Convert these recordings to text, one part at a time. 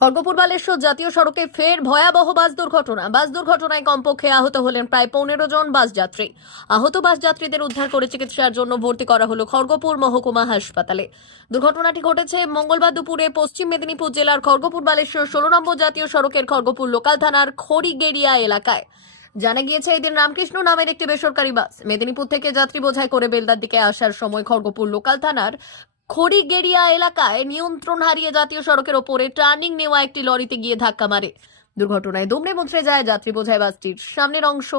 খড়গপুর বালেশ্বর জাতীয় সড়কে ফের ভয়াবহ বাস দুর্ঘটনায় কমপক্ষে আহত হলেন প্রায় 15 জন বাস যাত্রী। আহত বাস যাত্রীদের উদ্ধার করে চিকিৎসার জন্য ভর্তি করা হলো খড়গপুর মহকুমা হাসপাতালে। দুর্ঘটনাটি ঘটেছে মঙ্গলবার দুপুরে পশ্চিম মেদিনীপুর জেলার খড়গপুর বালেশ্বর 16 নম্বর জাতীয় সড়কের খড়গপুর লোকাল থানার খড়িগেড়িয়া এলাকায়। জানা গিয়েছে, এদিন রামকৃষ্ণ নামের একটি বেসরকারি বাস মেদিনীপুর থেকে যাত্রী বোঝাই করে বেলদার দিকে আসার সময় খড়গপুর লোকাল থানার খড়িগেড়িয়া এলাকায় নিয়ন্ত্রণ হারিয়ে জাতীয় সড়কের ওপরে টার্নিং নেওয়া একটি লরিতে গিয়ে ধাক্কা মারে। দুর্ঘটনায় দুমড়ে মুচড়ে যায় যাত্রী বোঝাই বাসটির সামনের অংশ।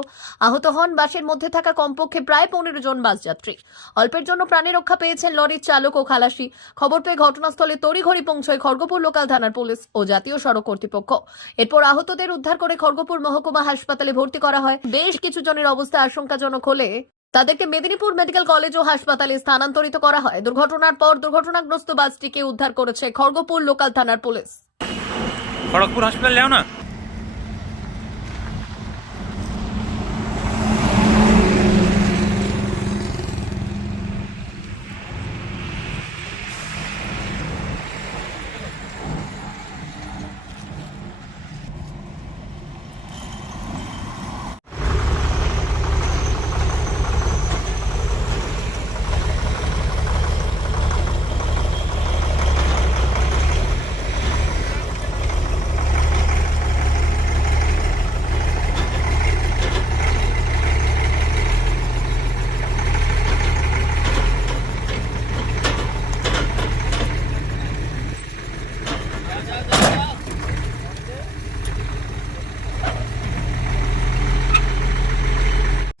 আহত হন বাসের মধ্যে থাকা কমপক্ষে প্রায় 15 জন বাস যাত্রী। অল্পের জন্য প্রাণে রক্ষা পেয়েছেন লরির চালক ও খালাসি। খবর পেয়ে ঘটনাস্থলে তড়িঘড়ি পৌঁছয় খড়গপুর লোকাল থানার পুলিশ ও জাতীয় সড়ক কর্তৃপক্ষ। এরপর আহতদের উদ্ধার করে খড়গপুর মহকুমা হাসপাতালে ভর্তি করা হয়। বেশ কিছু জনের অবস্থা আশঙ্কাজনক হলে তাদেরকে মেদিনীপুর মেডিকেল কলেজ ও হাসপাতালে স্থানান্তরিত করা হয়। দুর্ঘটনার পর দুর্ঘটনাগ্রস্ত বাসটিকে উদ্ধার করেছে খড়গপুর লোকাল থানার পুলিশ। খড়গপুর হসপিটাল যাও না।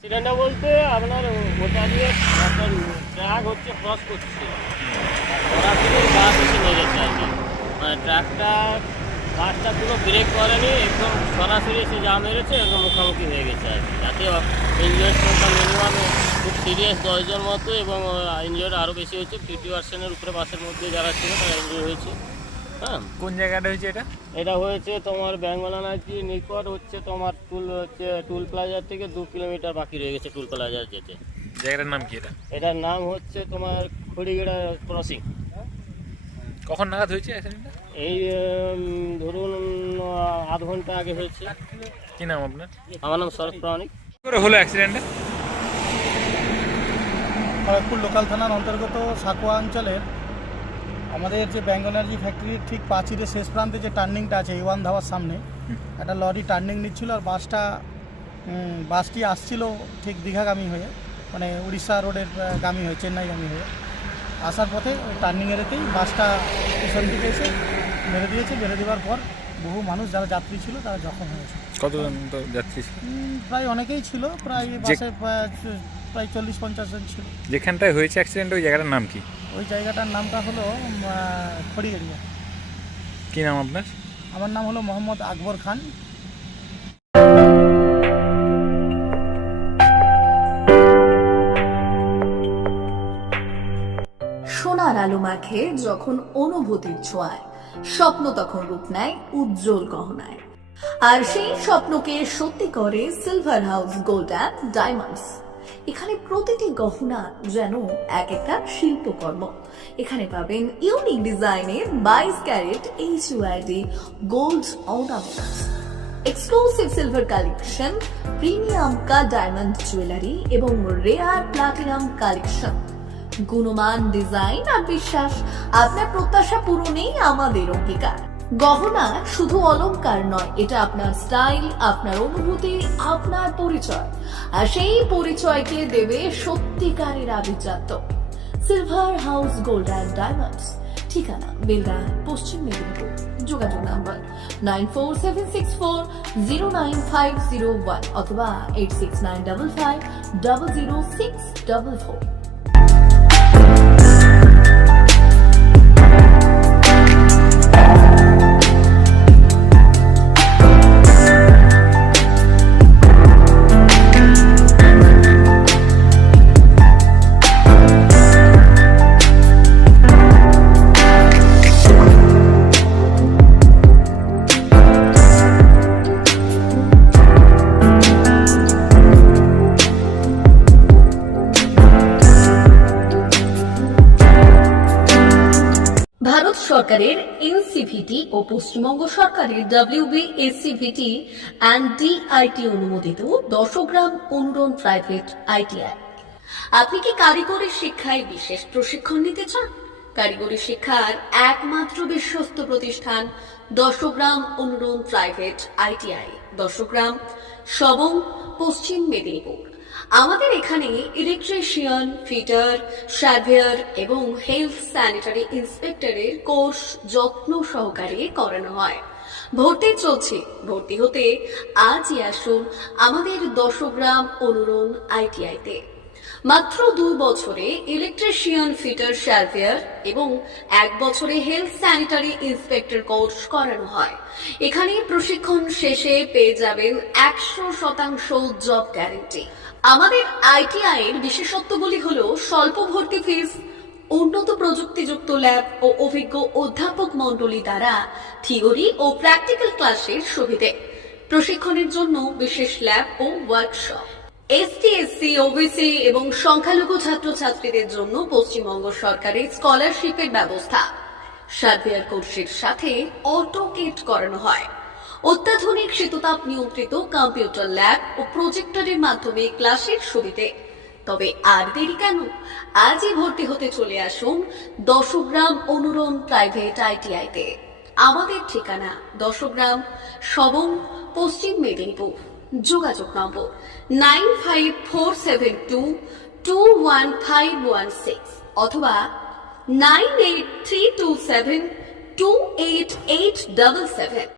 অ্যাক্সিডেন্টটা বলতে আপনার ওটা দিয়ে আপনার ট্রাক হচ্ছে ক্রস করছে, সরাসরি বাস এসে লেগেছে আর কি। মানে বাসটা পুরো ব্রেক করেনি, একদম সরাসরি এসে যা মেরেছে একদম মুখোমুখি হয়ে গেছে আর কি। যাতে ইঞ্জিওর সংখ্যা মিনিমাম খুব সিরিয়াস 10 জন মতো, এবং ইঞ্জিওর আরও বেশি হচ্ছে। 50% উপরে বাসের মধ্যে যারা ছিল তারা ইঞ্জিওর হয়েছে। হ্যাঁ, কোন জায়গাটা হয়েছে এটা? এটা হয়েছে তোমার বেঙ্গলানাজি নিকট, হচ্ছে তোমার টুল প্লাজার থেকে 2 কিলোমিটার বাকি রয়ে গেছে টুল প্লাজার যেতে। জায়গাটার নাম কি এটা? এটার নাম হচ্ছে তোমার খড়িগেড়া ক্রসিং। কখন নাগাদ হয়েছে অ্যাক্সিডেন্টটা? এই ধরুন আধ ঘন্টা আগে হয়েছে। কি নাম আপনার? আমার নাম শরৎ প্রামাণিক। কি করে হলো অ্যাক্সিডেন্টটা? খড়গপুর লোকাল থানার অন্তর্গত সাকুয়া অঞ্চলের আমাদের যে বেঙ্গলার্জি ফ্যাক্টরির ঠিক প্রাচীরের শেষ প্রান্তে যে টার্নিংটা আছে A1 ধাবার সামনে, একটা লরি টার্নিং নিচ্ছিল। আর বাসটি আসছিল ঠিক দীঘাগামী হয়ে, মানে উড়িষ্যা রোডের গামী হয়ে, চেন্নাইগামী হয়ে আসার পথে ওই টার্নিংয়ের এতেই বাসটা পিছন দিকে এসে মেরে দিয়েছে। মেরে দেওয়ার পর বহু মানুষ যারা যাত্রী ছিল তারা জখম হয়েছে। কতজন তো যাত্রী? প্রায় অনেকেই ছিল, প্রায় বাসে প্রায় 40-50 জন ছিল। যেখানটায় হয়েছে অ্যাক্সিডেন্ট ওই জায়গাটার নাম কি? ওই জায়গাটার নামটা হলো খড়িগেড়িয়া। কি নাম আপনার? আমার নাম হলো মোহাম্মদ আকবর খান। সোনার আলো মাখে যখন অনুভূতির ছোঁয়ায়, স্বপ্ন তখন রূপ নেয় উজ্জ্বল গহনায়। আর সেই স্বপ্নকে সত্যি করে silver house gold and diamonds. এখানে প্রতিটি গহনা যেন এক একটা শিল্পকর্ম। এখানে পাবেন ইউনিক ডিজাইনের 22 carat HUID gold ornaments, exclusive silver collection, premium cut diamond jewellery এবং রেয়ার প্লাটিনাম কালেকশন। গুণমান ডিজাইন আর বিশ্বাস, আপনার প্রত্যাশা পূরণেই আমাদের অঙ্গীকার। গহনা শুধু অলংকার নয়, এটা আপনার স্টাইল, আপনার অনুভূতি, আপনার পরিচয়। আর সেই পরিচয়কে দেবে সত্যিকারের আভিজাত্য। Silver house gold and diamonds, ঠিকানা বেলদা, পশ্চিম মেদিনীপুর। যোগাযোগ নাম্বার 9476409501 অথবা 8695500644। সরকারের এনসিভিটি ও পশ্চিমবঙ্গ সরকারের WBSCVT অ্যান্ড DIT অনুমোদিত 10 গ্রাম অনুরণ প্রাইভেট ITI। আপনি কি কারিগরি শিক্ষায় বিশেষ প্রশিক্ষণ নিতে চান? কারিগরি শিক্ষার একমাত্র বিশ্বস্ত প্রতিষ্ঠান 10 গ্রাম অনুরণ প্রাইভেট ITI, 10 গ্রাম, সবং, পশ্চিম মেদিনীপুর। আমাদের এখানে ইলেকট্রিশিয়ান, ফিটার, সার্ভেয়ার এবং হেলথ স্যানিটারি ইন্সপেক্টরের কোর্স যত্ন সহকারে করানো হয়। ভর্তি চলছে। ভর্তি হতে আজই আসুন আমাদের 10 গ্রাম অনুরণ ITI-তে। মাত্র 2 বছরে ইলেকট্রিশিয়ান, ফিটার, সার্ভেয়ার এবং 1 বছরে হেলথ স্যানিটারি ইন্সপেক্টর কোর্স করানো হয়। এখানে প্রশিক্ষণ শেষে পেয়ে যাবেন 100% জব গ্যারান্টি। আমাদের ITI এর বিশেষত্বগুলি হলো স্বল্প ভর্তি ফিস, উন্নত প্রযুক্তিযুক্ত ল্যাব ও অভিজ্ঞ অধ্যাপক মণ্ডলী দ্বারা থিওরি ও প্র্যাকটিক্যাল ক্লাসের সুবিধে, প্রশিক্ষণের জন্য বিশেষ ল্যাব ও ওয়ার্কশপ, ST, SC, OBC এবং সংখ্যালঘু ছাত্রছাত্রীদের জন্য পশ্চিমবঙ্গ সরকারের স্কলারশিপের ব্যবস্থা। সার্ভেয়ার কোর্সের সাথে অটোকেট করানো হয়। অত্যাধুনিক শীততাপ নিয়ন্ত্রিত কম্পিউটার ল্যাব ও প্রজেক্টরের মাধ্যমে ক্লাসের সুবিধে। তবে আর দেরি কেন? আজই ভর্তি হতে চলে আসুন 10 গ্রাম অনুরণ প্রাইভেট ITI-তে। আমাদের ঠিকানা 10 গ্রাম, সবং, পশ্চিম মেদিনীপুর। যোগাযোগ নম্বর 9547221516 অথবা 9832728877।